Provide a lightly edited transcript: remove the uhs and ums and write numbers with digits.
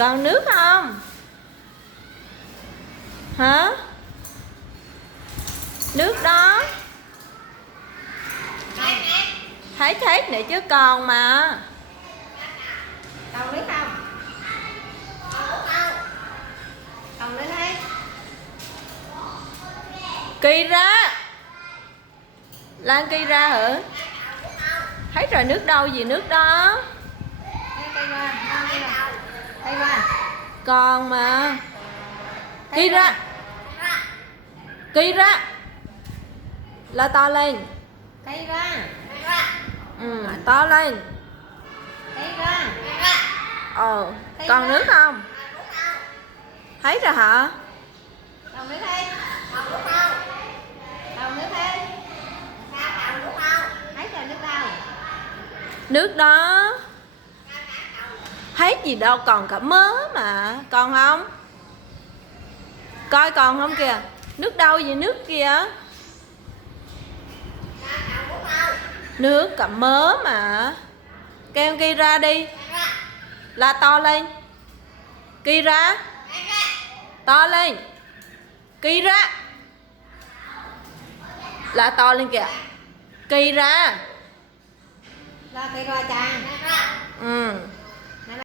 Còn nước không? Hả? Nước đó. Thấy thét này chứ còn mà. Còn nước không? Còn nước hết. Kira. Lan Kira hả? Thấy rồi, nước đâu gì nước đó. Cây qua, cây qua. Còn mà. Kira. Kira. La to lên. Cây ra. To lên. Cây ra. Còn nước không? Thấy rồi hả? Còn nước hết. Còn nước hết. Thấy rồi nước đâu? Nước đó. Thấy gì đâu, còn cả mớ mà. Còn không? Coi còn không kìa. Nước đâu vậy nước kìa. Nước cả mớ mà. Kêu Kira đi. La to lên. Kira. To lên. Kira. La to lên kìa. Kira. Ra cây ra chàng. Ừ.